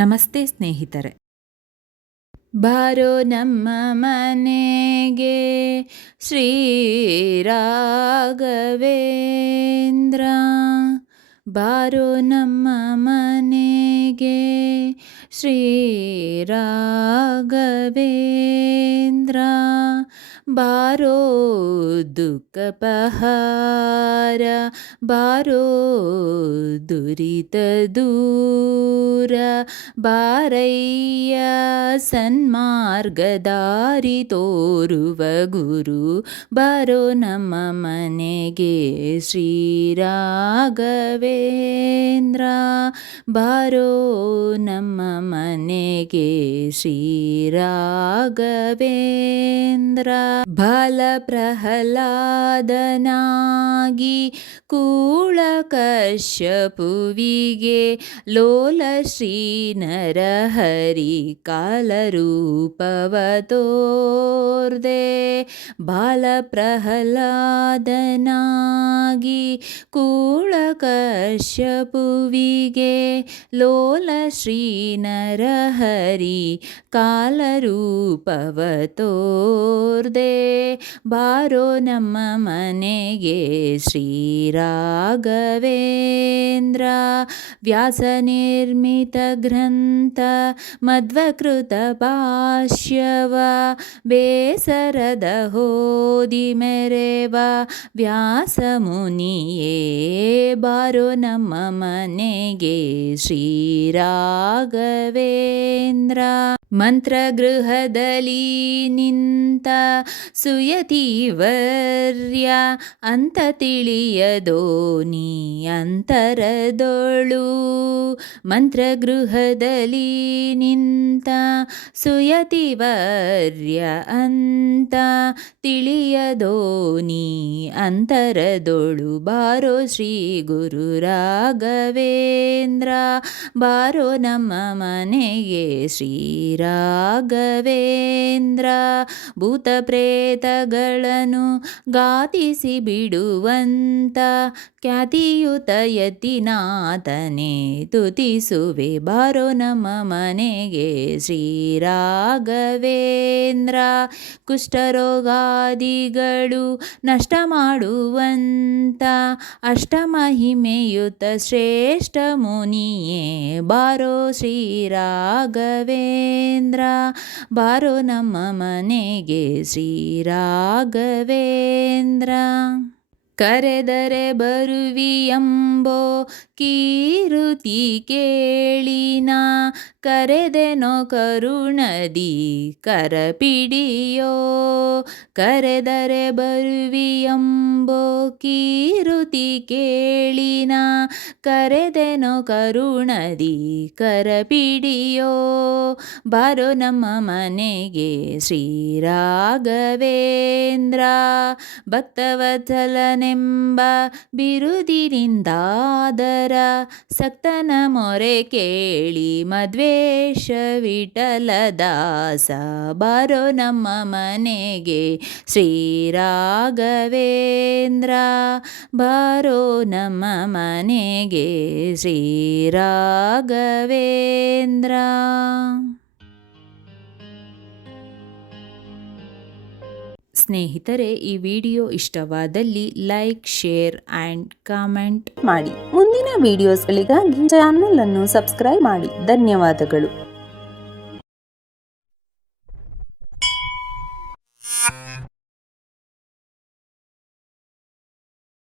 ನಮಸ್ತೆ ಸ್ನೇಹಿತರೆ. ಬಾರೋ ನಮ್ಮ ಮನೆಗೆ ಶ್ರೀ ರಾಘವೇಂದ್ರ, ಬಾರೋ ನಮ್ಮ ಮನೆಗೆ ಶ್ರೀ ರಾಘವೇಂದ್ರ, ಬಾರೋ ದುಃಖಪಹಾರ, ಬಾರೋ ದುರಿತ ದೂರ, ಬಾರಯ್ಯ ಸನ್ಮಾರ್ಗದಾರಿ ತೋರುವ ಗುರು, ಬಾರೋ ನಮ್ಮ ಮನೆಗೆ ಶ್ರೀ ರಾಘವೇಂದ್ರ, ಬಾರೋ ನಮ್ಮ ಮನೆಗೆ ಶ್ರೀ ರಾಘವೇಂದ್ರ. ಬಾಲ ಪ್ರಹ್ಲಾದನಾಗಿ ಕೂಳ ಕಶ್ಯಪುವಿಗೆ ಲೋಲ ಶ್ರೀ ನರಹರಿ ಕಾಲರೂಪವ ತೋರ್ದೆ, ಬಾಲ ಪ್ರಹ್ಲಾದನಾಗಿ ಕೂಳ ಕಶ್ಯಪುವಿಗೆ ಲೋಲ ಶ್ರೀ ನರಹರಿ ಕಾಲರೂಪವ ತೋರ್ದೆ, ಬಾರೋ ನಮ್ಮ ಮನೆಗೆ ಶ್ರೀ ರಾಘವೇಂದ್ರ. ವ್ಯಾಸ ನಿರ್ಮಿತ ಗ್ರಂಥ ಮಧ್ವಕೃತ ಭಾಷ್ಯವ ಬೇಸರದ ಹೋದಿ ಮೆರೆವ ವ್ಯಾಸ ಮುನಿಯೇ, ಬಾರೋ ನಮ್ಮ ಮನೆಗೆ ಶ್ರೀ ರಾಘವೇಂದ್ರ. ಮಂತ್ರಗೃಹದಲ್ಲಿ ನಿಂತ ಸುಯತಿವರ್ಯ ಅಂತ ತಿಳಿಯದೋ ನೀ ಅಂತರದೊಳು, ಮಂತ್ರಗೃಹದಲ್ಲಿ ನಿಂತ ಸುಯತಿವರ್ಯ ಅಂತ ತಿಳಿಯದೋ ನೀ ಅಂತರದೊಳು, ಬಾರೋ ಶ್ರೀ ಗುರು ರಾಘವೇಂದ್ರ, ಬಾರೋ ನಮ್ಮ ಮನೆಗೆ ಶ್ರೀ ರಾಘವೇಂದ್ರ. ಭೂತ ಪ್ರೇತಗಳನ್ನು ಘಾತಿಸಿ ಬಿಡುವಂತ ಖ್ಯಾತಿಯುತ ಯತಿನಾಥನೇ ತುತಿಸುವೆ, ಬಾರೋ ನಮ್ಮ ಮನೆಗೆ ಶ್ರೀ ರಾಘವೇಂದ್ರ. ಕುಷ್ಠರೋಗಾದಿಗಳು ನಷ್ಟ ಮಾಡುವಂತ ಅಷ್ಟಮಹಿಮೆಯುತ ಶ್ರೇಷ್ಠ ಮುನಿಯೇ, ಬಾರೋ ಶ್ರೀ ರಾಘವೇಂದ್ರ, ಬಾರೋ ನಮ್ಮ ಮನೆಗೆ ಶ್ರೀ ರಾಘವೇಂದ್ರ. ಕರೆದರೆ ಬರುವಿಯಂಬೋ ಕೀರುತಿ ಕೇಳಿನ, ಕರೆದೆನೋ ಕರುಣದಿ ಕರಪಿಡಿಯೋ, ಕರೆದರೆ ಬರುವಿಯಂಬೋ ಕೀರುತಿ ಕೇಳಿನ, ಕರೆದೆನೋ ಕರುಣದಿ ಕರಪಿಡಿಯೋ, ಬಾರೋ ನಮ್ಮ ಮನೆಗೆ ಶ್ರೀ ರಾಘವೇಂದ್ರ. ಭಕ್ತವತ್ಸಲನೆಂಬ ಬಿರುದಿನಿಂದಾದರ ಸಕ್ತನ ಮೊರೆ ಕೇಳಿ ಮಧ್ವೇಶ ವಿಠಲದಾಸ, ಬಾರೋ ನಮ್ಮ ಮನೆಗೆ ಶ್ರೀ ರಾಘವೇಂದ್ರ, ಬಾರೋ ನಮ್ಮ ಮನೆಗೆ ಶ್ರೀ ರಾಘವೇಂದ್ರ. ಸ್ನೇಹಿತರೆ, ಈ ವಿಡಿಯೋ ಇಷ್ಟವಾದಲ್ಲಿ ಲೈಕ್, ಶೇರ್ ಆ್ಯಂಡ್ ಕಾಮೆಂಟ್ ಮಾಡಿ. ಮುಂದಿನ ವಿಡಿಯೋಸ್ಗಳಿಗಾಗಿ ಚಾನಲ್ ಅನ್ನು ಸಬ್ಸ್ಕ್ರೈಬ್ ಮಾಡಿ. ಧನ್ಯವಾದಗಳು.